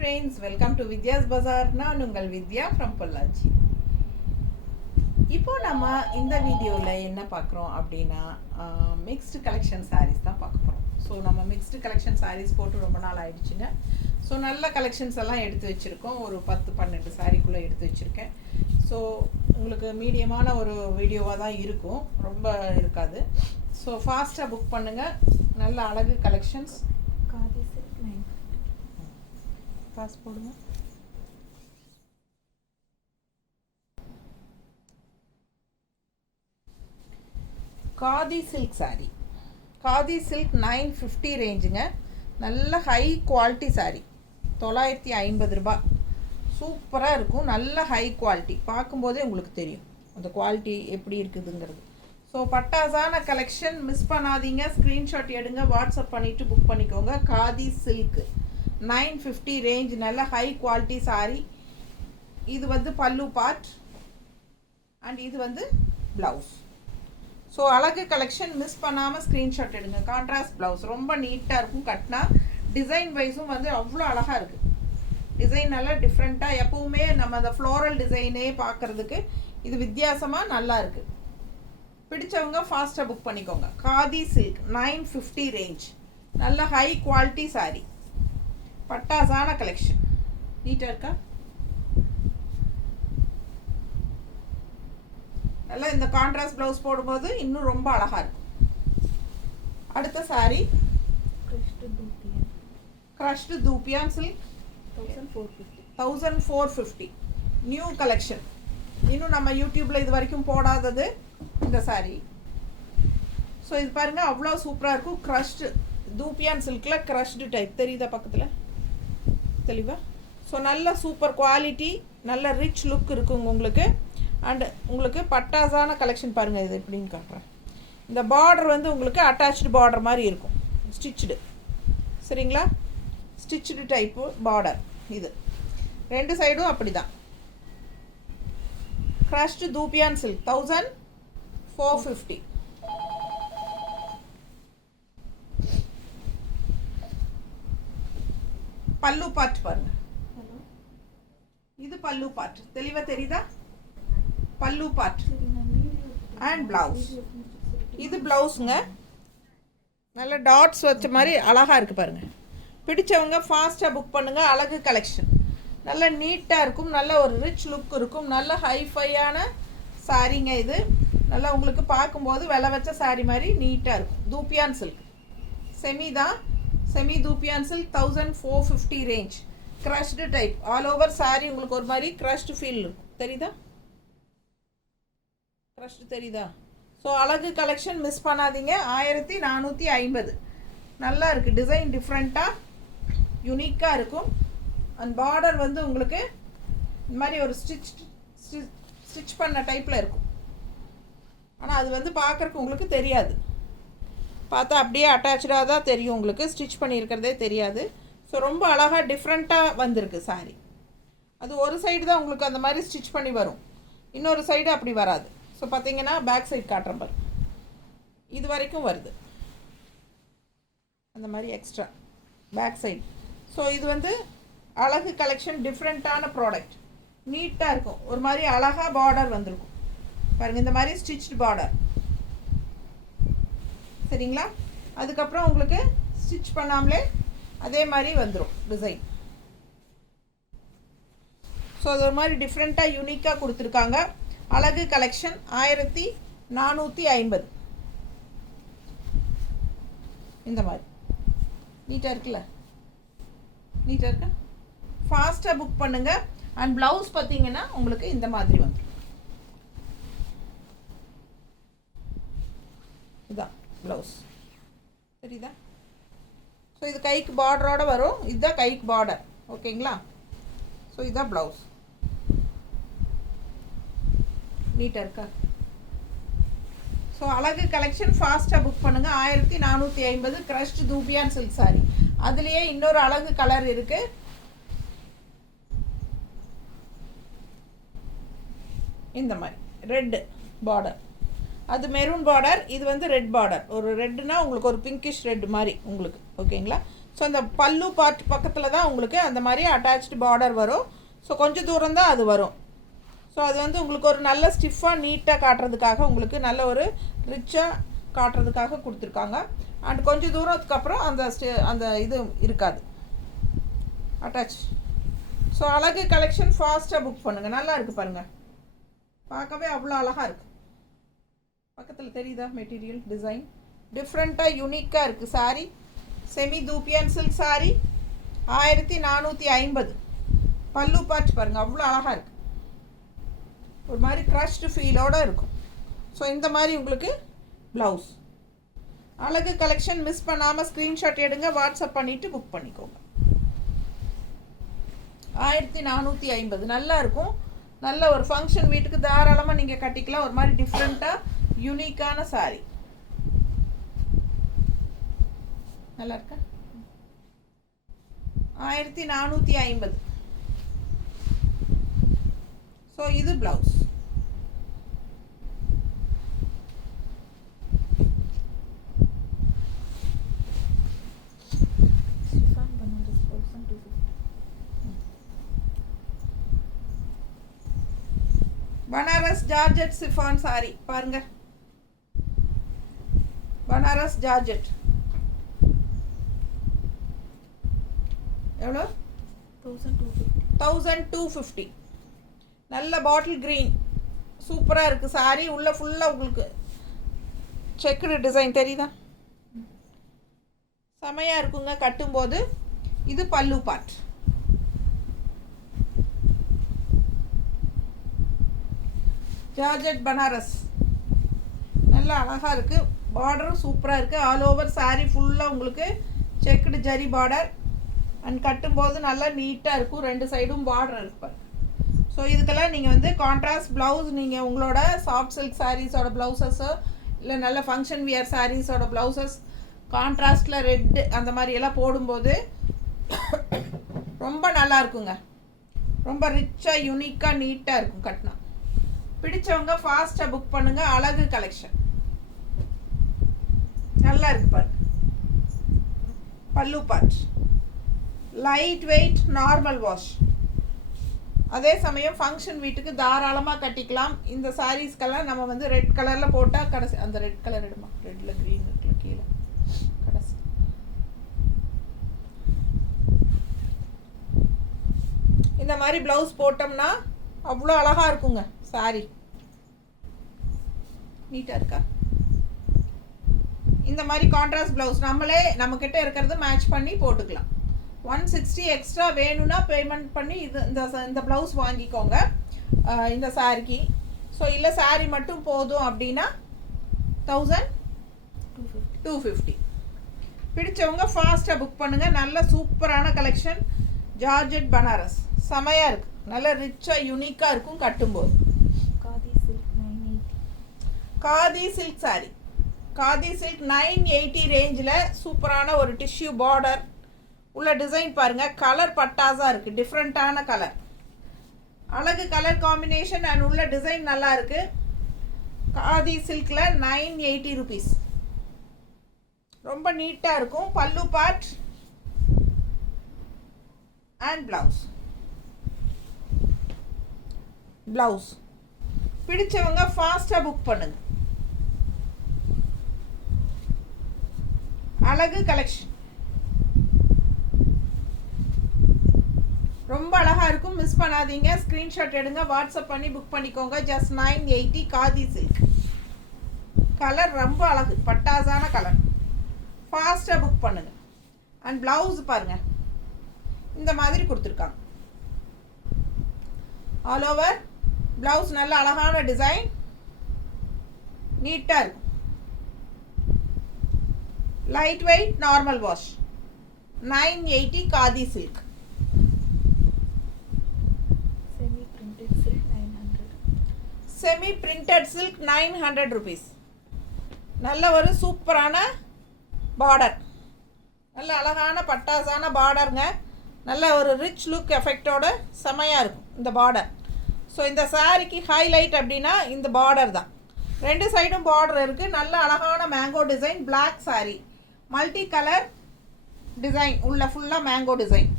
friends, welcome to Vidya's Bazaar. நான் உங்கள் வித்யா from Pollachi. இப்போ நம்ம இந்த வீடியோவில் என்ன பார்க்குறோம் அப்படின்னா மிக்ஸ்டு கலெக்ஷன் சாரீஸ் தான் பார்க்க போகிறோம். ஸோ நம்ம மிக்ஸ்டு கலெக்ஷன் சாரீஸ் போட்டு ரொம்ப நாள் ஆயிடுச்சுங்க. ஸோ நல்ல கலெக்ஷன்ஸ் எல்லாம் எடுத்து வச்சுருக்கோம். ஒரு 10-12 சாரீக்குள்ளே எடுத்து வச்சுருக்கேன். ஸோ உங்களுக்கு மீடியமான ஒரு வீடியோவாக தான் இருக்கும், ரொம்ப இருக்காது. ஸோ ஃபாஸ்ட்டாக புக் பண்ணுங்கள். நல்ல அழகு கலெக்ஷன்ஸ். காசு போடுங்க. Khadi silk sari, khadi silk 950 ரேஞ்சுங்க. நல்ல ஹை குவாலிட்டி சாரீ, 950 ரூபாய். சூப்பராக இருக்கும், நல்ல ஹை குவாலிட்டி. பார்க்கும்போதே உங்களுக்கு தெரியும் அந்த குவாலிட்டி எப்படி இருக்குதுங்கிறது. ஸோ பட்டாசான கலெக்ஷன், மிஸ் பண்ணாதீங்க. ஸ்க்ரீன்ஷாட் எடுங்க, வாட்ஸ்அப் பண்ணிவிட்டு புக் பண்ணிக்கோங்க. காதி சில்க் 950 ரேஞ்ச், நல்ல ஹை குவாலிட்டி சாரீ. இது வந்து பல்லு பார்ட் அண்ட் இது வந்து ப்ளவுஸ். ஸோ அழகு கலெக்ஷன், மிஸ் பண்ணாமல் ஸ்க்ரீன்ஷாட் எடுங்க. கான்ட்ராஸ்ட் ப்ளவுஸ் ரொம்ப நீட்டாக இருக்கும். கட்டினா டிசைன் வைஸும் வந்து அவ்வளோ அழகாக இருக்குது. டிசைன் நல்லா டிஃப்ரெண்ட்டாக, எப்போவுமே நம்ம அந்த ஃப்ளோரல் டிசைனே பார்க்குறதுக்கு இது வித்தியாசமாக நல்லா இருக்குது. பிடிச்சவங்க ஃபாஸ்ட்டாக புக் பண்ணிக்கோங்க. காதி சில்க் 950 ரேஞ்ச், நல்ல ஹை குவாலிட்டி சாரீ. பட்டாசான கலெக்ஷன், நீட்டாக இருக்கா? நல்லா இந்த கான்ட்ராஸ்ட் ப்ளவுஸ் போடும்போது இன்னும் ரொம்ப அழகாக இருக்கும். அடுத்த sari crushed தூப்பியான் silk 1450 new collection. இன்னும் நம்ம யூடியூப்பில் இது வரைக்கும் போடாதது இந்த சாரீ. ஸோ இது பாருங்கள், அவ்வளோ சூப்பராக இருக்கும். க்ரஷ்டு தூப்பியான் சில்கில் க்ரஷ்டு டைப் தெரியுதா பக்கத்தில் தெளிவா? ஸோ நல்ல சூப்பர் குவாலிட்டி, நல்ல ரிச் லுக் இருக்குங்க உங்களுக்கு. அண்டு உங்களுக்கு பட்டாசான கலெக்ஷன் பாருங்கள். இது எப்படின்னு காட்டுறேன். இந்த பார்டர் வந்து உங்களுக்கு அட்டாச்டு பார்டர் மாதிரி இருக்கும், ஸ்டிச்சுடு. சரிங்களா? Stitched type border. இது ரெண்டு சைடும் அப்படி தான். Crushed தூப்பியான் silk 1450. பல்லு பார்ட் பாருங்க. இது பல்லு பார்ட், தெளிவாக தெரியுதா? பல்லு பார்ட் அண்ட் பிளவுஸ். இது பிளவுஸுங்க. நல்ல டாட்ஸ் வச்ச மாதிரி அழகாக இருக்குது பாருங்கள். பிடிச்சவங்க ஃபாஸ்ட்டாக புக் பண்ணுங்கள். அழகு கலெக்ஷன், நல்ல நீட்டாக இருக்கும், நல்ல ஒரு ரிச் லுக் இருக்கும். நல்ல ஹைஃபையான சாரீங்க இது. நல்லா உங்களுக்கு பார்க்கும்போது விலை வச்ச சாரீ மாதிரி நீட்டாக இருக்கும். தூப்பியான் சில்க் செமி தான், semi தூப்பியான் silk 1450 range. Crushed type all over sari. உங்களுக்கு ஒரு மாதிரி க்ரஷ்டு ஃபீல் இருக்கும், தெரியுதா? க்ரஷ்டு தெரியுதா? ஸோ அழகு கலெக்ஷன், மிஸ் பண்ணாதீங்க. 1450. நல்லா இருக்குது. டிசைன் டிஃப்ரெண்ட்டாக யுனிக்காக இருக்கும். அண்ட் பார்டர் வந்து உங்களுக்கு இந்த மாதிரி ஒரு ஸ்டிச் பண்ண டைப்பில் இருக்கும். ஆனால் அது வந்து பார்க்குறக்கு உங்களுக்கு தெரியாது. பார்த்தா அப்படியே அட்டாச்சாக தான் தெரியும் உங்களுக்கு, ஸ்டிச் பண்ணியிருக்கிறதே தெரியாது. ஸோ ரொம்ப அழகாக டிஃப்ரெண்ட்டாக வந்திருக்கு சாரீ. அது ஒரு சைடு தான் உங்களுக்கு அந்த மாதிரி ஸ்டிச் பண்ணி வரும், இன்னொரு சைடு அப்படி வராது. ஸோ பார்த்தீங்கன்னா பேக் சைடு காட்டுறேன் பாரு, இது வரைக்கும் வருது அந்த மாதிரி எக்ஸ்ட்ரா பேக் சைடு. ஸோ இது வந்து அழகு கலெக்ஷன், டிஃப்ரெண்ட்டான ப்ராடக்ட். நீட்டாக இருக்கும், ஒரு மாதிரி அழகாக பார்டர் வந்திருக்கும் பாருங்கள், இந்த மாதிரி ஸ்டிச்டு பார்டர். சரிங்களா? அதுக்கப்புறம் உங்களுக்கு ஸ்டிச் பண்ணாமலே அதே மாதிரி வந்துடும் டிசைன். ஸோ அது ஒரு மாதிரி டிஃப்ரெண்ட்டாக யூனிக்காக கொடுத்துருக்காங்க. அழகு கலெக்ஷன் 1450. இந்த மாதிரி நீட்டாக இருக்குல்ல? நீட்டாக இருக்கா? ஃபாஸ்ட்டாக புக் பண்ணுங்கள். அண்ட் ப்ளவுஸ் பார்த்தீங்கன்னா உங்களுக்கு இந்த மாதிரி வந்துடும். இதுதான் ப்ளவுஸ், தெரியுதா? ஸோ இது கைக்கு பார்டரோடு வரும். இதுதான் கைக்கு பார்டர், ஓகேங்களா? ஸோ இதுதான் ப்ளவுஸ். நீட்டாக இருக்கா? ஸோ அழகு கலெக்ஷன், ஃபாஸ்ட்டாக புக் பண்ணுங்கள். 1450 க்ரஷ்டு தூபியான் சில்க் சாரீ. அதுலேயே இன்னொரு அழகு கலர் இருக்குது. இந்த மாதிரி ரெட்டு பார்டர், அது மெரூன் பார்டர், இது வந்து ரெட் பார்டர். ஒரு ரெட்டுனா உங்களுக்கு ஒரு பிங்கிஷ் ரெட் மாதிரி உங்களுக்கு, ஓகேங்களா? ஸோ அந்த பல்லு பார்ட் பக்கத்தில் தான் உங்களுக்கு அந்த மாதிரி அட்டாச்டு பார்டர் வரும். ஸோ கொஞ்சம் தூரம் தான் அது வரும். ஸோ அது வந்து உங்களுக்கு ஒரு நல்ல ஸ்டிஃபாக நீட்டாக காட்டுறதுக்காக, உங்களுக்கு நல்ல ஒரு ரிச்சாக காட்டுறதுக்காக கொடுத்துருக்காங்க. அண்ட் கொஞ்சம் தூரத்துக்கு அப்புறம் அந்த இது இருக்காது அட்டாச். ஸோ அழகு கலெக்ஷன் ஃபாஸ்ட்டாக புக் பண்ணுங்கள். நல்லா இருக்குது பாருங்கள், பார்க்கவே அவ்வளோ அழகாக இருக்குது. பக்கத்தில் தெரியுதா மெட்டீரியல் டிசைன் டிஃப்ரெண்ட்டாக யூனிக்காக இருக்குது. Sari semi தூப்பியான் silk sari 1450. பல்லு பார்ட் பாருங்கள், அவ்வளோ அழகாக இருக்குது. ஒரு மாதிரி க்ரஷ்டு ஃபீலோடு இருக்கும். ஸோ இந்த மாதிரி உங்களுக்கு ப்ளவுஸ். அழகு கலெக்ஷன் மிஸ் பண்ணாமல் ஸ்க்ரீன்ஷாட் எடுங்க, வாட்ஸ்அப் பண்ணிவிட்டு புக் பண்ணிக்கோங்க. 1450 நல்லா இருக்கும். நல்ல ஒரு ஃபங்க்ஷன் வீட்டுக்கு தாராளமாக நீங்கள் கட்டிக்கலாம். ஒரு மாதிரி டிஃப்ரெண்ட்டாக யூனிக்கான சாரீ. நல்லா இருக்கா? 1450. ஸோ இது blouse. Banaras georgette chiffon sorry பாருங்க, பனாரஸ் ஜார்ஜெட் எவ்வளோ? 1250. நல்ல பாட்டில் க்ரீன் சூப்பராக இருக்குது சாரி. உள்ள ஃபுல்லாக உங்களுக்கு செக்குடு டிசைன் தெரியுதா? செமையாக இருக்குங்க கட்டும்போது. இது பல்லு பார்ட். ஜார்ஜெட் பனாரஸ் நல்லா அழகாக இருக்குது. பார்டரும் சூப்பராக இருக்குது. ஆல் ஓவர் சாரீ ஃபுல்லாக உங்களுக்கு செக்குடு ஜரி பார்டர். அண்ட் கட்டும்போது நல்லா நீட்டாக இருக்கும். ரெண்டு சைடும் பார்டர் இருக்கு. ஸோ இதுக்கெல்லாம் நீங்கள் வந்து கான்ட்ராஸ்ட் ப்ளவுஸ், நீங்கள் உங்களோட சாஃப்ட் சில்க் சாரீஸோட ப்ளவுசஸ்ஸோ இல்லை நல்ல ஃபங்க்ஷன் வியர் சாரீஸோட ப்ளவுசஸ் கான்ட்ராஸ்டில் ரெட்டு அந்த மாதிரி எல்லாம் போடும்போது ரொம்ப நல்லா இருக்குங்க. ரொம்ப ரிச்சாக யூனிக்காக நீட்டாக இருக்கும் கட்டினா. பிடிச்சவங்க ஃபாஸ்ட்டாக புக் பண்ணுங்கள். அழகு கலெக்ஷன் நல்லா இருக்கு பாருங்க. பல்லு part light weight normal wash. அதே சமயம் ஃபங்க்ஷன் வீட்டுக்கு தாராளமாக கட்டிக்கலாம். இந்த சாரீஸ்க்கெல்லாம் நம்ம வந்து ரெட் கலரில் போட்டால் கடைசி அந்த ரெட் கலர் எடுமா, ரெட்டில் க்ரீன் இருக்குல்ல கீழே கடைசி. இந்த மாதிரி ப்ளவுஸ் போட்டோம்னா அவ்வளோ அழகாக இருக்குங்க சாரி. நீட்டாக இருக்கா? இந்த மாதிரி கான்ட்ராஸ்ட் ப்ளவுஸ் நம்மளே நம்மக்கிட்ட இருக்கிறது மேட்ச் பண்ணி போட்டுக்கலாம். 160 எக்ஸ்ட்ரா வேணும்னா பேமெண்ட் பண்ணி இந்த ப்ளவுஸ் வாங்கிக்கோங்க இந்த சாரிக்கு. ஸோ இல்லை சாரி மட்டும் போதும் அப்படின்னா 1250. பிடிச்சவங்க ஃபாஸ்ட்டாக புக் பண்ணுங்கள். நல்ல சூப்பரான கலெக்ஷன். ஜார்ஜெட் பனாரஸ் செமையாக இருக்குது. நல்ல ரிச்சாக யூனிக்காக இருக்கும் கட்டும்போது. Khadi silk sorry, khadi silk 980 ரேஞ்சில் சூப்பரான ஒரு டிஷ்யூ பார்டர் உள்ள டிசைன் பாருங்கள். கலர் பட்டாஸாக இருக்குது, டிஃப்ரெண்ட்டான கலர். அழகு கலர் காம்பினேஷன் அண்ட் உள்ள டிசைன் நல்லா இருக்குது. காதி சில்கில் 980 ருபீஸ். ரொம்ப நீட்டாக இருக்கும். பல்லு பார்ட் அண்ட் ப்ளவுஸ். பிடிச்சவங்க ஃபாஸ்ட்டாக புக் பண்ணுங்க. அழகு கலெக்ஷன் ரொம்ப அழகாக இருக்கும். மிஸ் பண்ணாதீங்க. ஸ்க்ரீன்ஷாட் எடுங்க, வாட்ஸ்அப் பண்ணி புக் பண்ணிக்கோங்க. Just 980 khadi silk. கலர் ரொம்ப அழகு, பட்டாசான கலர். ஃபாஸ்ட்டாக புக் பண்ணுங்கள். அண்ட் ப்ளவுஸ் பாருங்கள், இந்த மாதிரி கொடுத்துருக்காங்க. ஆல் ஓவர் ப்ளவுஸ் நல்ல அழகான டிசைன், நீட்டாக இருக்கும். Light weight normal wash. 980 khadi silk. Semi printed silk 900 rupees. நல்ல ஒரு சூப்பரான பார்டர், நல்ல அழகான பட்டாசான பார்டருங்க. நல்ல ஒரு ரிச் லுக் எஃபெக்டோட செமையாக இருக்கும் இந்த பார்டர். ஸோ இந்த சாரிக்கு ஹைலைட் அப்படின்னா இந்த பார்டர் தான். ரெண்டு சைடும் பார்டர் இருக்குது. நல்ல அழகான mango design. Black sari, multi colour design உள்ள ஃபுல்லாக மேங்கோ டிசைன்.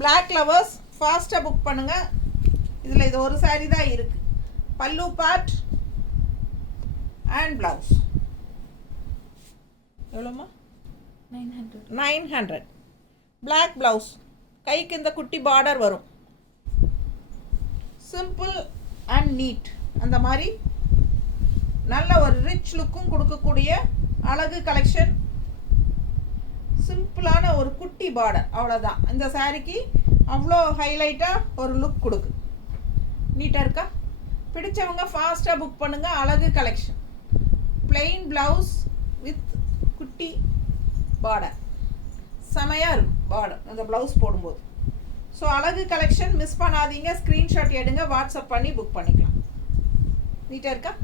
பிளாக் லவர்ஸ் ஃபாஸ்ட்டாக புக் பண்ணுங்கள். இதில் இது ஒரு சாரீ தான் இருக்குது. பல்லு பார்ட் அண்ட் ப்ளவுஸ் எவ்வளோம்மா? 900. பிளாக் ப்ளவுஸ், கைக்கு இந்த குட்டி பார்டர் வரும். சிம்பிள் அண்ட் நீட், அந்த மாதிரி நல்ல ஒரு ரிச் லுக்கும் கொடுக்கக்கூடிய அழகு கலெக்ஷன். சிம்பிளான ஒரு குட்டி பார்டர், அவ்வளோதான். இந்த சாரீக்கு அவ்வளோ ஹைலைட்டாக ஒரு லுக் கொடுக்கு. நீட்டாக இருக்கா? பிடிச்சவங்க ஃபாஸ்ட்டாக புக் பண்ணுங்கள். அழகு கலெக்ஷன், பிளெயின் ப்ளவுஸ் வித் குட்டி பார்டர், செமையாக இருக்கும் பார்டர் அந்த ப்ளவுஸ் போடும்போது. ஸோ அழகு கலெக்ஷன் மிஸ் பண்ணாதீங்க. ஸ்க்ரீன்ஷாட் எடுங்க, வாட்ஸ்அப் பண்ணி புக் பண்ணிக்கலாம். நீட்டாக இருக்கா?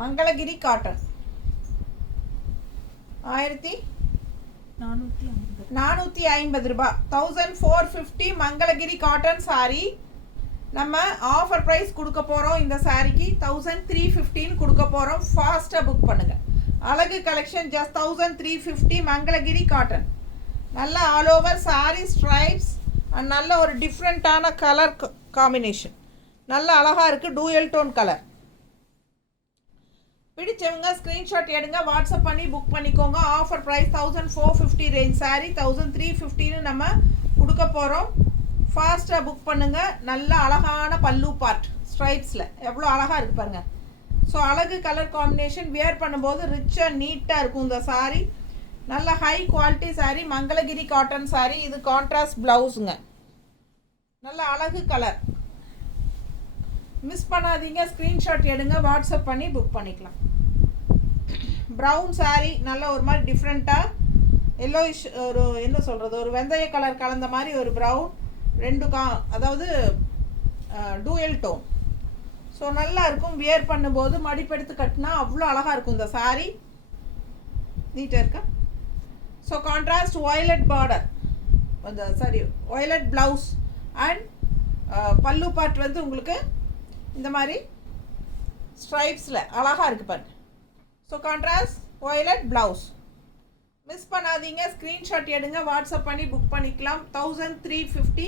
மங்களகிரி காட்டன் 1450 ரூபாய். 1450 மங்களகிரி காட்டன் சாரி. நம்ம ஆஃபர் ப்ரைஸ் கொடுக்க போகிறோம். இந்த சாரிக்கு 1315 கொடுக்க போகிறோம். ஃபாஸ்ட்டாக புக் பண்ணுங்கள். அழகு கலெக்ஷன் ஜஸ்ட் 1350 மங்களகிரி காட்டன். நல்ல all over sorry stripes and நல்ல ஒரு டிஃப்ரெண்ட்டான கலர் காம்பினேஷன். நல்ல அழகாக இருக்குது, டூயல் டோன் கலர். பிடிச்சவங்க ஸ்க்ரீன்ஷாட் எடுங்க, வாட்ஸ்அப் பண்ணி புக் பண்ணிக்கோங்க. ஆஃபர் ப்ரைஸ் 1450 ரேஞ்ச் சாரி 1350 நம்ம கொடுக்க போகிறோம். ஃபாஸ்ட்டாக புக் பண்ணுங்கள். நல்ல அழகான பல்லு பார்ட் ஸ்ட்ரைப்ஸில் எவ்வளோ அழகாக இருக்குது பாருங்கள். ஸோ அழகு கலர் காம்பினேஷன், வியர் பண்ணும்போது ரிச்சாக நீட்டாக இருக்கும் இந்த சாரீ. நல்ல high quality sari, Mangalagiri cotton sari. இது கான்ட்ராஸ்ட் ப்ளவுஸுங்க. நல்ல அழகு கலர், மிஸ் பண்ணாதீங்க. ஸ்க்ரீன்ஷாட் எடுங்க, வாட்ஸ்அப் பண்ணி புக் பண்ணிக்கலாம். ப்ரௌன் சாரீ, நல்ல ஒரு மாதிரி டிஃப்ரெண்ட்டாக எல்லோயிஷ், ஒரு என்ன சொல்கிறது, ஒரு வெந்தய கலர் கலந்த மாதிரி ஒரு ப்ரௌன், ரெண்டு அதாவது டூயல் டோன். ஸோ நல்லா இருக்கும். வியர் பண்ணும்போது மடிப்பெடுத்து கட்டினா அவ்வளோ அழகாக இருக்கும் இந்த சாரீ. நீட்டாக இருக்கா? ஸோ கான்ட்ராஸ்ட் வயலட் பார்டர், அந்த சாரி வயலட் ப்ளவுஸ் அண்ட் பல்லு பார்ட் வந்து உங்களுக்கு இந்த மாதிரி ஸ்ட்ரைப்ஸில் அழகாக இருக்குது பாருங்க. So contrast violet blouse. Miss பண்ணாதீங்க. ஸ்க்ரீன்ஷாட் எடுங்க, வாட்ஸ்அப் பண்ணி புக் பண்ணிக்கலாம். 1350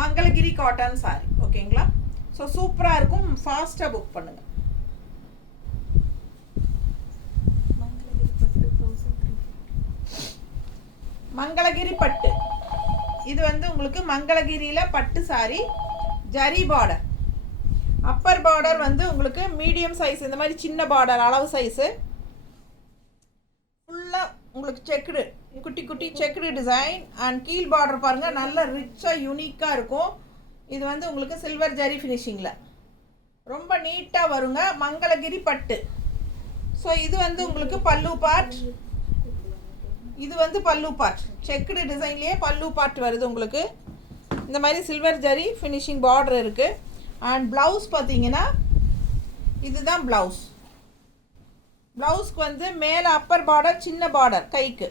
மங்களகிரி காட்டன் சாரி. ஓகேங்களா? ஸோ சூப்பராக இருக்கும். ஃபாஸ்ட்டாக புக் பண்ணுங்கள். மங்களகிரி பட்டு, இது வந்து உங்களுக்கு மங்களகிரியில் பட்டு sorry, zari border. Appar border வந்து உங்களுக்கு மீடியம் சைஸ், இந்த மாதிரி சின்ன பார்டர் அளவு சைஸு. ஃபுல்லாக உங்களுக்கு செக்குடு, குட்டி குட்டி செக்குடு டிசைன் அண்ட் கீழ் பார்டர் பாருங்கள், நல்ல ரிச்சாக யூனிக்காக இருக்கும். இது வந்து உங்களுக்கு சில்வர் ஜரி ஃபினிஷிங்கில் ரொம்ப நீட்டாக வருங்க. மங்களகிரி பட்டு. ஸோ இது வந்து உங்களுக்கு பல்லு பார்ட். இது வந்து பல்லு பார்ட், செக்குடு டிசைன்லேயே பல்லு பார்ட் வருது உங்களுக்கு. இந்த மாதிரி சில்வர் ஜரி ஃபினிஷிங் பார்டர் இருக்குது. அண்ட் ப்ளவுஸ் பார்த்தீங்கன்னா இதுதான் ப்ளவுஸ். ப்ளவுஸ்க்கு வந்து மேலே அப்பர் பார்டர், சின்ன பார்டர் கைக்கு.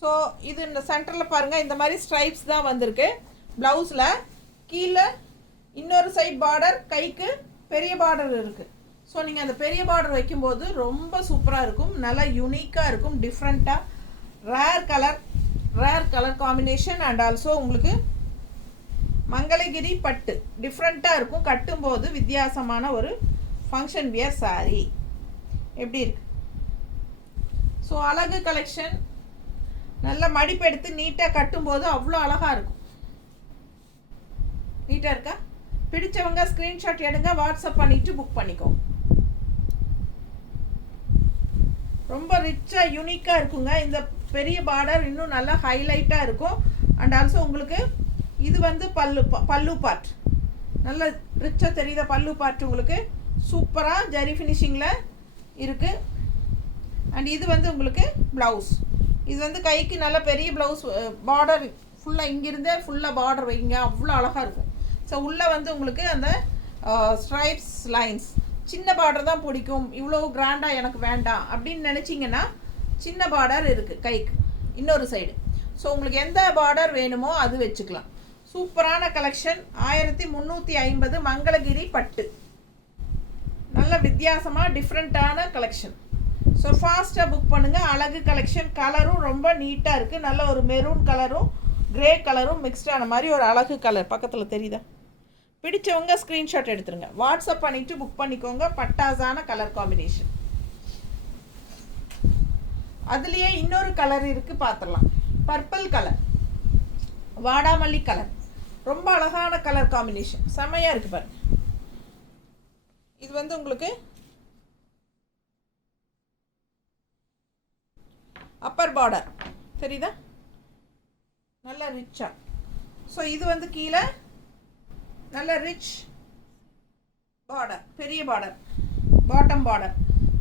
ஸோ இது இந்த சென்டரில் பாருங்கள், இந்த மாதிரி ஸ்ட்ரைப்ஸ் தான் வந்திருக்கு ப்ளவுஸில். கீழே இன்னொரு சைட் பார்டர், கைக்கு பெரிய பார்டர் இருக்குது. ஸோ நீங்கள் அந்த பெரிய பார்டர் வைக்கும்போது ரொம்ப சூப்பராக இருக்கும். நல்லா யூனிக்காக இருக்கும், டிஃப்ரெண்ட்டாக. Rare colour combination and also உங்களுக்கு மங்களகிரி பட்டு டிஃப்ரெண்ட்டாக இருக்கும். கட்டும்போது வித்தியாசமான ஒரு ஃபங்க்ஷன் வியர் சாரி எப்படி இருக்கு? ஸோ அழகு கலெக்ஷன். நல்லா மடிப்பெடுத்து நீட்டாக கட்டும்போது அவ்வளோ அழகாக இருக்கும். நீட்டாக இருக்கா? பிடிச்சவங்க ஸ்க்ரீன்ஷாட் எடுங்க, வாட்ஸ்அப் பண்ணிவிட்டு புக் பண்ணிக்கோ. ரொம்ப ரிச்சாக யூனிக்காக இருக்குங்க. இந்த பெரிய பார்டர் இன்னும் நல்லா ஹைலைட்டாக இருக்கும். அண்ட் ஆல்சோ உங்களுக்கு இது வந்து பல்லு பார்ட், நல்ல ரிச்சாக தெரியுத பல்லு பார்ட் உங்களுக்கு சூப்பராக ஜரி ஃபினிஷிங்கில் இருக்குது. அண்ட் இது வந்து உங்களுக்கு ப்ளவுஸ். இது வந்து கைக்கு நல்ல பெரிய ப்ளவுஸ் பார்டர், ஃபுல்லாக இங்கிருந்தே ஃபுல்லாக பார்டர் வைங்க, அவ்வளோ அழகாக இருக்கும். ஸோ உள்ளே வந்து உங்களுக்கு அந்த ஸ்ட்ரைப்ஸ் லைன்ஸ் சின்ன பார்டர் தான் பிடிக்கும், இவ்வளோ கிராண்டாக எனக்கு வேண்டாம் அப்படின்னு நினச்சிங்கன்னா சின்ன பார்டர் இருக்குது கைக்கு இன்னொரு சைடு. ஸோ உங்களுக்கு எந்த பார்டர் வேணுமோ அது வச்சுக்கலாம். சூப்பரான கலெக்ஷன். 1350 மங்களகிரி பட்டு. நல்ல வித்தியாசமாக டிஃப்ரெண்ட்டான கலெக்ஷன். ஸோ ஃபாஸ்ட்டாக புக் பண்ணுங்கள். அழகு கலெக்ஷன். கலரும் ரொம்ப நீட்டாக இருக்குது. நல்ல ஒரு மெரூன் கலரும் கிரே கலரும் மிக்ஸ்டான மாதிரி ஒரு அழகு கலர் பக்கத்தில் தெரியுதா? பிடிச்சவங்க ஸ்க்ரீன்ஷாட் எடுத்துருங்க, வாட்ஸ்அப் பண்ணிவிட்டு புக் பண்ணிக்கோங்க. பட்டாசான கலர் காம்பினேஷன். அதுலேயே இன்னொரு கலர் இருக்குது, பார்த்துடலாம். பர்பிள் கலர், வாடாமல்லி கலர், ரொம்ப அழகான கலர் காம்பினேஷன், செம்மையாக இருக்குது பாருங்க. இது வந்து உங்களுக்கு அப்பர் பார்டர் தெரியுதா, நல்லா ரிச்சாக. ஸோ இது வந்து கீழே நல்ல ரிச் பார்டர், பெரிய பார்டர், பாட்டம் பார்டர்.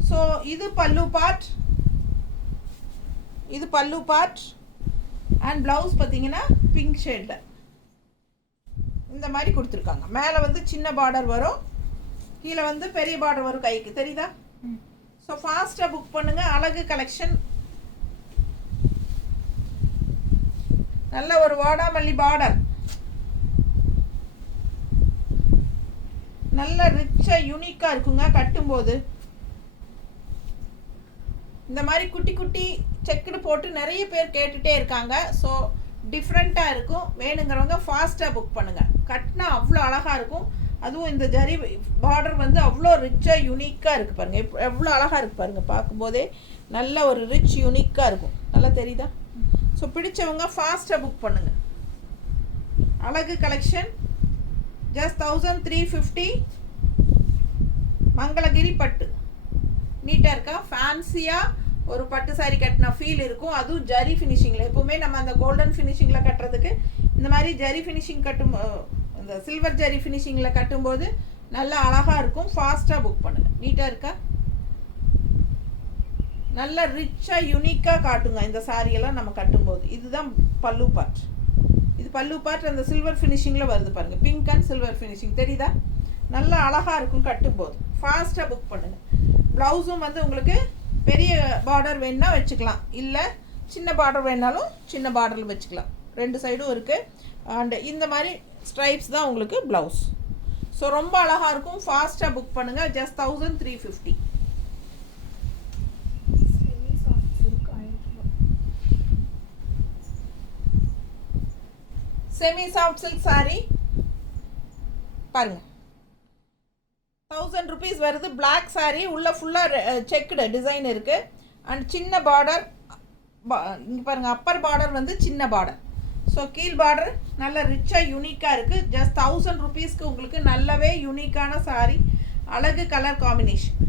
ஸோ இது பல்லு பார்ட், இது பல்லு பார்ட். அண்ட் ப்ளவுஸ் பார்த்தீங்கன்னா பிங்க் ஷேடில் இந்த மாதிரி கொடுத்துருக்காங்க. மேலே வந்து சின்ன பார்டர் வரும், கீழே வந்து பெரிய பார்டர் வரும் கைக்கு, தெரியுதா? ஸோ ஃபாஸ்ட்டாக புக் பண்ணுங்கள். அழகு கலெக்ஷன். நல்ல ஒரு வாடாமல்லி பார்டர், நல்ல ரிச்சாக யூனிக்காக இருக்குங்க. கட்டும்போது இந்த மாதிரி குட்டி குட்டி செக்குடு போட்டு நிறைய பேர் கேட்டுகிட்டே இருக்காங்க. ஸோ டிஃப்ரெண்ட்டாக இருக்கும். வேணுங்கிறவங்க ஃபாஸ்ட்டாக புக் பண்ணுங்கள். கட்டினா அவ்வளோ அழகாக இருக்கும். அதுவும் இந்த ஜரி பார்டர் வந்து அவ்வளோ ரிச்சாக யூனிக்காக இருக்குது பாருங்கள். எவ்வளோ அழகாக இருக்குது பாருங்கள். பார்க்கும்போதே நல்ல ஒரு ரிச் யூனிக்காக இருக்கும். நல்லா தெரியுதா? ஸோ பிடிச்சவங்க ஃபாஸ்ட்டாக புக் பண்ணுங்கள். அழகு கலெக்ஷன். ஜஸ்ட் 1350 மங்களகிரி பட்டு. நீட்டாக இருக்கா? ஃபேன்சியாக ஒரு பட்டு சாரி கட்டின ஃபீல் இருக்கும். அதுவும் ஜரி ஃபினிஷிங்கில். எப்போவுமே நம்ம அந்த கோல்டன் ஃபினிஷிங்கில் கட்டுறதுக்கு இந்த மாதிரி ஜரி ஃபினிஷிங் கட்டும், இந்த சில்வர் ஜரி ஃபினிஷிங்கில் கட்டும்போது நல்லா அழகாக இருக்கும். ஃபாஸ்ட்டாக புக் பண்ணுங்கள். நீட்டாக இருக்கா? நல்ல ரிச்சாக யூனிக்காக காட்டுங்க இந்த சாரியெல்லாம் நம்ம கட்டும்போது. இதுதான் பல்லு பார்ட். இது பல்லு பார்ட் அந்த சில்வர் ஃபினிஷிங்கில் வருது பாருங்கள். பிங்க் அண்ட் சில்வர் ஃபினிஷிங் தெரியுதா? நல்லா அழகாக இருக்கும் கட்டும்போது. ஃபாஸ்ட்டாக புக் பண்ணுங்கள். ப்ளவுஸும் வந்து உங்களுக்கு பெரிய பார்டர் வேணுன்னா வச்சுக்கலாம், இல்லை சின்ன பார்டர் வேணாலும் சின்ன பார்டரில் வச்சுக்கலாம். ரெண்டு சைடும் இருக்குது. அண்டு இந்த மாதிரி ஸ்ட்ரைப்ஸ் தான் உங்களுக்கு ப்ளவுஸ். ஸோ ரொம்ப அழகாக இருக்கும். ஃபாஸ்ட்டாக புக் பண்ணுங்கள். Just 1350. Semi soft silk sorry பாருங்கள். 1000 rupees வருது. பிளாக் சாரி, உள்ள ஃபுல்லாக செக்குடு டிசைன் இருக்குது. அண்ட் சின்ன பார்டர் இங்கே பாருங்கள். அப்பர் பார்டர் வந்து சின்ன பார்டர். ஸோ கீழ் பார்டர் நல்ல ரிச்சாக யூனிக்காக இருக்குது. ஜஸ்ட் 1000 rupeesக்கு உங்களுக்கு நல்லாவே யூனிக்கான சாரி. அழகு கலர் காம்பினேஷன்,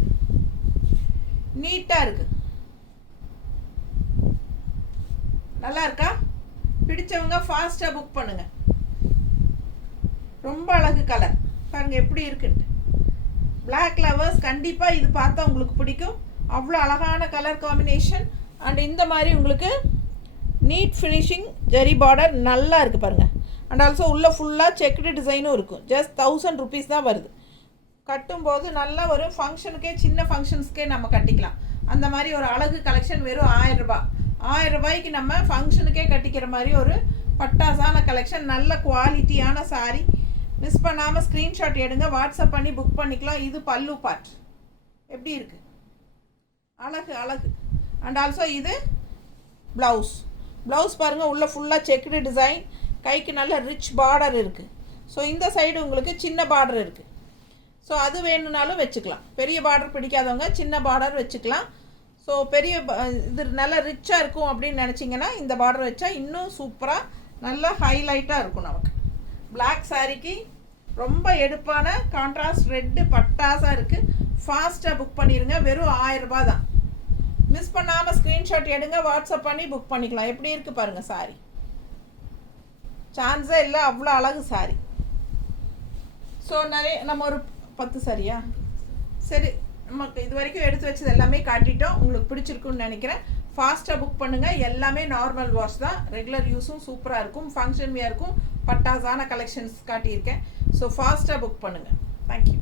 நீட்டாக இருக்குது. நல்லா இருக்கா? பிடிச்சவங்க ஃபாஸ்ட்டாக புக் பண்ணுங்கள். ரொம்ப அழகு கலர் பாருங்கள் எப்படி இருக்குன்ட்டு. பிளாக் லவர்ஸ் கண்டிப்பாக இது பார்த்தா உங்களுக்கு பிடிக்கும். அவ்வளோ அழகான கலர் காம்பினேஷன். அண்ட் இந்த மாதிரி உங்களுக்கு நீட் ஃபினிஷிங் ஜரி பார்டர் நல்லா இருக்குது பாருங்கள். அண்ட் ஆல்சோ உள்ளே ஃபுல்லாக செக்குடு டிசைனும் இருக்கும். ஜஸ்ட் 1000 rupees தான் வருது. கட்டும்போது நல்ல ஒரு ஃபங்க்ஷனுக்கே, சின்ன ஃபங்க்ஷன்ஸ்க்கே நம்ம கட்டிக்கலாம். அந்த மாதிரி ஒரு அழகு கலெக்ஷன். வெறும் 1000 ரூபாய். 1000 ரூபாய்க்கு நம்ம ஃபங்க்ஷனுக்கே கட்டிக்கிற மாதிரி ஒரு பட்டாசான கலெக்ஷன். நல்ல குவாலிட்டியான சாரி. மிஸ் பண்ணாமல் ஸ்க்ரீன்ஷாட் எடுங்க, வாட்ஸ்அப் பண்ணி புக் பண்ணிக்கலாம். இது பல்லு பார்ட் எப்படி இருக்குது? அழகு அழகு. அண்ட் ஆல்சோ இது ப்ளவுஸ். ப்ளவுஸ் பாருங்கள். உள்ளே ஃபுல்லாக செக்குடு டிசைன். கைக்கு நல்ல ரிச் பார்டர் இருக்குது. ஸோ இந்த சைடு உங்களுக்கு சின்ன பார்டர் இருக்குது. ஸோ அது வேணும்னாலும் வச்சுக்கலாம். பெரிய பார்டர் பிடிக்காதவங்க சின்ன பார்டர் வச்சுக்கலாம். ஸோ பெரிய இது நல்லா ரிச்சாக இருக்கும் அப்படின்னு நினச்சிங்கன்னா இந்த பார்டர் வச்சா இன்னும் சூப்பராக நல்லா ஹைலைட்டாக இருக்கும் நமக்கு. பிளாக் சாரிக்கு ரொம்ப எடுப்பான கான்ட்ராஸ்ட் ரெட்டு பட்டாசாக இருக்குது. ஃபாஸ்ட்டாக புக் பண்ணிடுங்க. வெறும் 1000 ரூபாய் தான். மிஸ் பண்ணாமல் ஸ்க்ரீன்ஷாட் எடுங்க, வாட்ஸ்அப் பண்ணி புக் பண்ணிக்கலாம். எப்படி இருக்குது பாருங்கள் சாரி. சான்ஸே இல்லை, அவ்வளோ அழகு சாரி. ஸோ நிறைய நம்ம ஒரு 10 சாரியா சரி, நமக்கு இது வரைக்கும் எடுத்து வச்சது எல்லாமே காட்டிட்டோம். உங்களுக்கு பிடிச்சிருக்குன்னு நினைக்கிறேன். ஃபாஸ்ட்டாக புக் பண்ணுங்கள். எல்லாமே நார்மல் வாஷ் தான். ரெகுலர் யூஸும் சூப்பராக இருக்கும். ஃபங்க்ஷன் வியருக்கும் பட்டாசான கலெக்ஷன்ஸ் காட்டியிருக்கேன். ஸோ ஃபாஸ்ட்டாக புக் பண்ணுங்கள். தேங்க்யூ.